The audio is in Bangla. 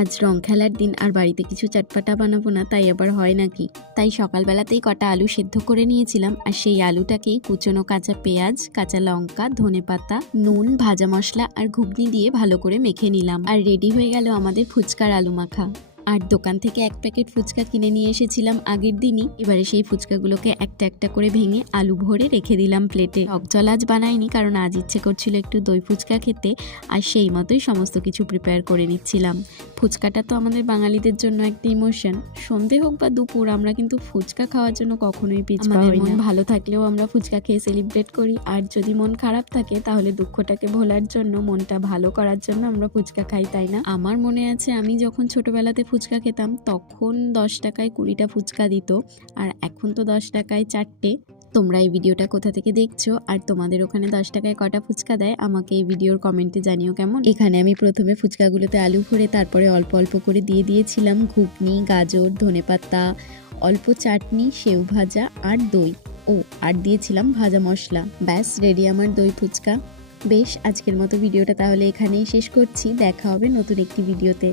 আজ রং খেলার দিন আর বাড়িতে কিছু চটপাটা বানাবো না, তাই আবার হয় নাকি। তাই সকালবেলাতেই কটা আলু সেদ্ধ করে নিয়েছিলাম, আর সেই আলুটাকেই কুচনো কাঁচা পেঁয়াজ, কাঁচা লঙ্কা, ধনেপাতা, নুন, ভাজা মশলা আর ঘুগনি দিয়ে ভালো করে মেখে নিলাম। আর রেডি হয়ে গেল আমাদের ফুচকার আলু মাখা। আর দোকান থেকে এক প্যাকেট ফুচকা কিনে নিয়ে এসেছিলাম আগের দিনই। এবারে সেই ফুচকাগুলোকে একটা একটা করে ভেঙে আলু ভরে রেখে দিলাম প্লেটে। টকজল আজ বানাইনি, কারণ আজ ইচ্ছে করছিল একটু দই ফুচকা খেতে, আর সেই মতোই সমস্ত কিছু প্রিপেয়ার করে নিচ্ছিলাম। ফুচকাটা তো আমাদের বাঙালিদের জন্য একটা ইমোশন। সন্ধে হোক বা দুপুর, আমরা কিন্তু ফুচকা খাওয়ার জন্য কখনোই পিছপা হই না। মন ভালো থাকলেও আমরা ফুচকা খেয়ে সেলিব্রেট করি, আর যদি মন খারাপ থাকে তাহলে দুঃখটাকে ভোলার জন্য, মনটা ভালো করার জন্য আমরা ফুচকা খাই, তাই না? আমার মনে আছে আমি যখন ছোটবেলাতে ফুচকা খেতাম তখন 10 টাকায় 20টা ফুচকা দিত, আর এখন তো 10 টাকায় 4টে। তোমরা এই ভিডিওটা কোথা থেকে দেখছো আর তোমাদের ওখানে 10 টাকায় কটা ফুচকা দেয় আমাকে এই ভিডিওর কমেন্টে জানিও কেমন। এখানে আমি প্রথমে ফুচকাগুলোতে আলু ভরে তারপরে অল্প অল্প করে দিয়ে দিয়েছিলাম ঘুগনি, গাজর, ধনেপাতা, অল্প চাটনি, সেউ ভাজা আর দই, আর দিয়েছিলাম ভাজা মশলা। ব্যাস রেডি আমার দই ফুচকা। বেশ, আজকের মতো ভিডিওটা তাহলে এখানেই শেষ করছি। দেখা হবে নতুন একটি ভিডিওতে।